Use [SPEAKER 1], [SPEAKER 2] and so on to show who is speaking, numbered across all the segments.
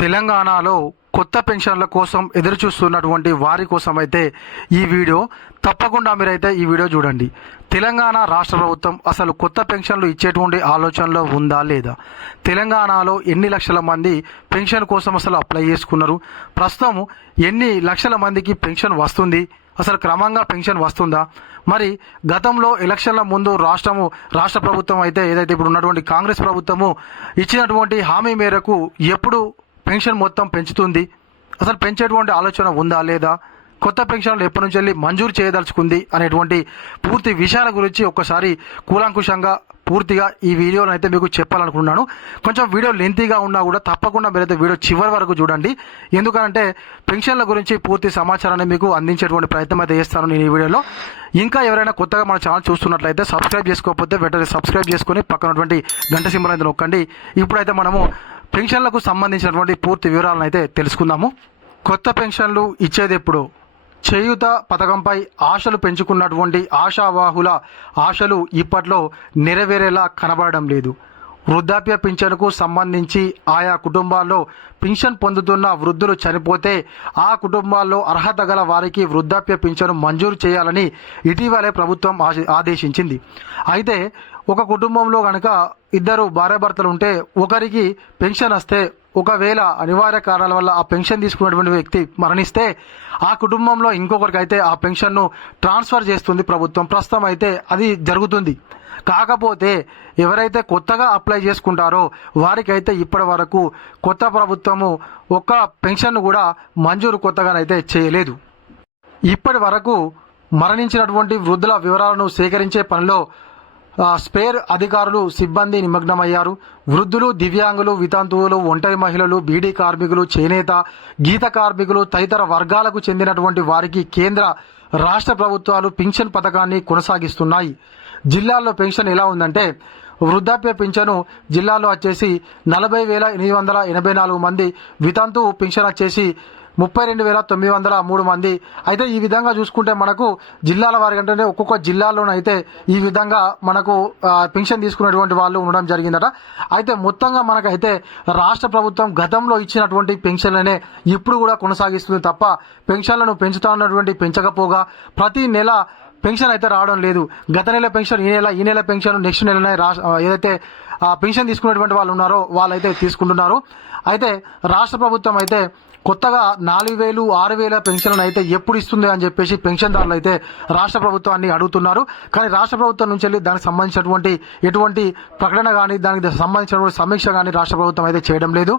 [SPEAKER 1] తెలంగాణలో కొత్త పెన్షన్ల కోసం ఎదురుచూస్తున్నటువంటి వారి కోసం అయితే ఈ వీడియో. తప్పకుండా మీరైతే ఈ వీడియో చూడండి. తెలంగాణ రాష్ట్ర ప్రభుత్వం అసలు కొత్త పెన్షన్లు ఇచ్చేటువంటి ఆలోచనలో ఉందా లేదా? తెలంగాణలో ఎన్ని లక్షల మంది పెన్షన్ కోసం అసలు అప్లై చేసుకున్నారు? ప్రస్తుతం ఎన్ని లక్షల మందికి పెన్షన్ వస్తుంది? అసలు క్రమంగా పెన్షన్ వస్తుందా? మరి గతంలో ఎలక్షన్ల ముందు రాష్ట్రము రాష్ట్ర ప్రభుత్వం అయితే ఏదైతే ఇప్పుడు ఉన్నటువంటి కాంగ్రెస్ ప్రభుత్వము ఇచ్చినటువంటి హామీ మేరకు ఎప్పుడు పెన్షన్ మొత్తం పెంచుతుంది. అసలు పెంచేటువంటి ఆలోచన ఉందా లేదా? కొత్త పెన్షన్లు ఎప్పటి నుంచి వెళ్ళి మంజూరు చేయదలుచుకుంది అనేటువంటి పూర్తి విషయాల గురించి ఒక్కసారి కూలంకుషంగా పూర్తిగా ఈ వీడియోలో అయితే మీకు చెప్పాలనుకున్నాను కొంచెం వీడియో లెంతీగా ఉన్నా కూడా తప్పకుండా మీరైతే వీడియో చివరి వరకు చూడండి. ఎందుకంటే పెన్షన్ల గురించి పూర్తి సమాచారాన్ని మీకు అందించేటువంటి ప్రయత్నం అయితే చేస్తాను నేను ఈ వీడియోలో. ఇంకా ఎవరైనా కొత్తగా మన ఛానల్ చూస్తున్నట్లయితే సబ్స్క్రైబ్ చేసుకోకపోతే వెంటనే సబ్స్క్రైబ్ చేసుకొని పక్కనటువంటి గంట సింబల్ అయితే నొక్కండి. ఇప్పుడైతే మనము పెన్షన్లకు సంబంధించినటువంటి పూర్తి వివరాలను అయితే తెలుసుకుందాము. కొత్త పెన్షన్లు ఇచ్చేది ఎప్పుడు చేయుత పథకంపై ఆశలు పెంచుకున్నటువంటి ఆశావాహుల ఆశలు ఇప్పట్లో నెరవేరేలా కనబడడం లేదు. వృద్ధాప్య పింఛన్కు సంబంధించి ఆయా కుటుంబాల్లో పింఛన్ పొందుతున్న వృద్ధులు చనిపోతే ఆ కుటుంబాల్లో అర్హత గల వారికి వృద్ధాప్య పింఛను మంజూరు చేయాలని ఇటీవలే ప్రభుత్వం ఆదేశించింది. అయితే ఒక కుటుంబంలో కనుక ఇద్దరు భార్యాభర్తలు ఉంటే ఒకరికి పెన్షన్ వస్తే ఒకవేళ అనివార్య కారణాల వల్ల ఆ పెన్షన్ తీసుకున్నటువంటి వ్యక్తి మరణిస్తే ఆ కుటుంబంలో ఇంకొకరికి అయితే ఆ పెన్షన్ను ట్రాన్స్ఫర్ చేస్తుంది ప్రభుత్వం. ప్రస్తుతం అయితే అది జరుగుతుంది. కాకపోతే ఎవరైతే కొత్తగా అప్లై చేసుకుంటారో వారికైతే ఇప్పటి వరకు కొత్త ప్రభుత్వము ఒక్క పెన్షన్ కూడా మంజూరు కొత్తగానైతే చేయలేదు. ఇప్పటి వరకు మరణించినటువంటి వృద్ధుల వివరాలను సేకరించే పనిలో స్పేర్ అధికారులు సిబ్బంది నిమగ్నమయ్యారు. వృద్ధులు దివ్యాంగులు వితంతువులు ఒంటరి మహిళలు బీడీ కార్మికులు చేనేత గీత కార్మికులు తదితర వర్గాలకు చెందినటువంటి వారికి కేంద్ర రాష్ట్ర ప్రభుత్వాలు పింఛన్ పథకాన్ని కొనసాగిస్తున్నాయి. జిల్లాల్లో పెన్షన్ ఎలా ఉందంటే వృద్ధాప్య పింఛను జిల్లాలో వచ్చేసి నలభై వేల ఎనిమిది వందల ఎనభై నాలుగు మంది వితంతు పింఛన్ వచ్చేసి ముప్పై రెండు వేల తొమ్మిది వందల మూడు మంది. అయితే ఈ విధంగా చూసుకుంటే మనకు జిల్లాల వారి అంటే ఒక్కొక్క జిల్లాలోనైతే ఈ విధంగా మనకు పెన్షన్ తీసుకున్నటువంటి వాళ్ళు ఉండడం జరిగిందట. అయితే మొత్తంగా మనకైతే రాష్ట్ర ప్రభుత్వం గతంలో ఇచ్చినటువంటి పెన్షన్లనే ఇప్పుడు కూడా కొనసాగిస్తుంది తప్ప పెన్షన్లను పెంచుతా ఉన్నటువంటి పెంచకపోగా ప్రతి నెల పెన్షన్ అయితే రావడం లేదు. గత నెల పెన్షన్ ఈ నెల ఈ నెల పెన్షన్ నెక్స్ట్ నెల ఏదైతే ఆ పెన్షన్ తీసుకునేటువంటి వాళ్ళు ఉన్నారో వాళ్ళైతే తీసుకుంటున్నారు. అయితే రాష్ట్ర ప్రభుత్వం అయితే కొత్తగా నాలుగు వేలు ఆరు వేల పెన్షన్లను అయితే ఎప్పుడు ఇస్తుంది అని చెప్పేసి పెన్షన్దారులు అయితే రాష్ట్ర ప్రభుత్వాన్ని అడుగుతున్నారు. కానీ రాష్ట్ర ప్రభుత్వం నుంచి వెళ్ళి దానికి సంబంధించినటువంటి ఎటువంటి ప్రకటన కానీ దానికి సంబంధించినటువంటి సమీక్ష కానీ రాష్ట్ర ప్రభుత్వం అయితే చేయడం లేదు.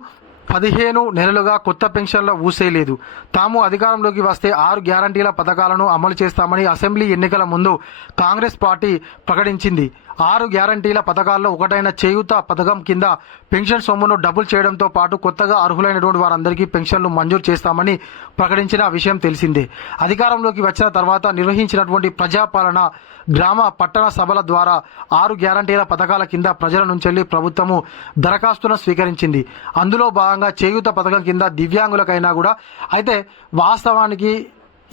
[SPEAKER 1] పదిహేను నెలలుగా కొత్త పెన్షన్ల ఊసేయలేదు తాము అధికారంలోకి వస్తే ఆరు గ్యారంటీల పథకాలను అమలు చేస్తామని అసెంబ్లీ ఎన్నికల ముందు కాంగ్రెస్ పార్టీ ప్రకటించింది. ఆరు గ్యారంటీల పథకాల్లో ఒకటైన చేయూత పథకం కింద పెన్షన్ సొమ్మును డబుల్ చేయడంతో పాటు కొత్తగా అర్హులైనటువంటి వారందరికీ పెన్షన్లు మంజూరు చేస్తామని ప్రకటించిన విషయం తెలిసిందే. అధికారంలోకి వచ్చిన తర్వాత నిర్వహించినటువంటి ప్రజాపాలన గ్రామ పట్టణ సభల ద్వారా ఆరు గ్యారంటీల పథకాల కింద ప్రజల నుంచి వెళ్ళి ప్రభుత్వము దరఖాస్తును స్వీకరించింది. అందులో భాగంగా చేయూత పథకం కింద దివ్యాంగులకైనా కూడా అయితే వాస్తవానికి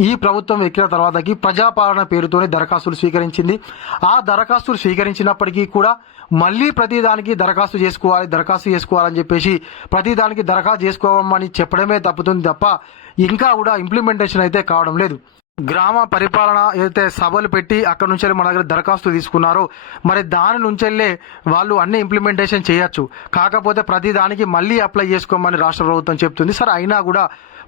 [SPEAKER 1] ఈ ప్రభుత్వం ఎక్కిన తర్వాతకి ప్రజాపాలన పేరుతోనే దరఖాస్తులు స్వీకరించింది. ఆ దరఖాస్తులు స్వీకరించినప్పటికీ కూడా మళ్ళీ ప్రతిదానికి దరఖాస్తు చేసుకోవాలి దరఖాస్తు చేసుకోవాలని చెప్పేసి ప్రతిదానికి దరఖాస్తు చేసుకోవమని చెప్పడమే తప్పుతుంది తప్ప ఇంకా కూడా ఇంప్లిమెంటేషన్ అయితే కావడం లేదు. గ్రామ పరిపాలన ఏదైతే సభలు పెట్టి అక్కడ నుంచి మన దగ్గర దరఖాస్తు తీసుకున్నారో మరి దాని నుంచెల్లే వాళ్ళు అన్ని ఇంప్లిమెంటేషన్ చేయొచ్చు. కాకపోతే ప్రతి దానికి మళ్ళీ అప్లై చేసుకోమని రాష్ట్ర ప్రభుత్వం చెప్తుంది. సరే అయినా కూడా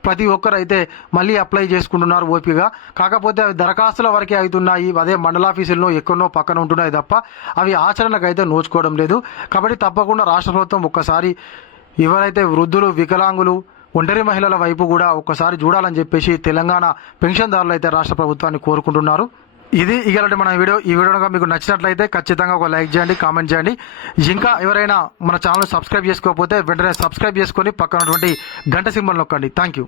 [SPEAKER 1] ప్రతి ఒక్కరు అయితే మళ్ళీ అప్లై చేసుకుంటున్నారు ఓపికగా కాకపోతే అవి దరఖాస్తుల వరకే అవుతున్నాయి. అదే మండలాఫీసులను ఎక్కడనో పక్కన ఉంటున్నాయి తప్ప అవి ఆచరణకు అయితే నోచుకోవడం లేదు. కాబట్టి తప్పకుండా రాష్ట్ర ప్రభుత్వం ఒక్కసారి ఎవరైతే వృద్ధులు వికలాంగులు ఒంటరి మహిళల వైపు కూడా ఒక్కసారి చూడాలని చెప్పేసి తెలంగాణ పెన్షన్దారులు అయితే రాష్ట్ర ప్రభుత్వాన్ని కోరుకుంటున్నారు. ఇది ఇగలటి మన వీడియో. ఈ వీడియో మీకు నచ్చినట్లయితే ఖచ్చితంగా ఒక లైక్ చేయండి కామెంట్ చేయండి. ఇంకా ఎవరైనా మన ఛానల్ సబ్స్క్రైబ్ చేసుకోకపోతే వెంటనే సబ్స్క్రైబ్ చేసుకొని పక్కనటువంటి గంట సింబల్ నొక్కండి. Thank you.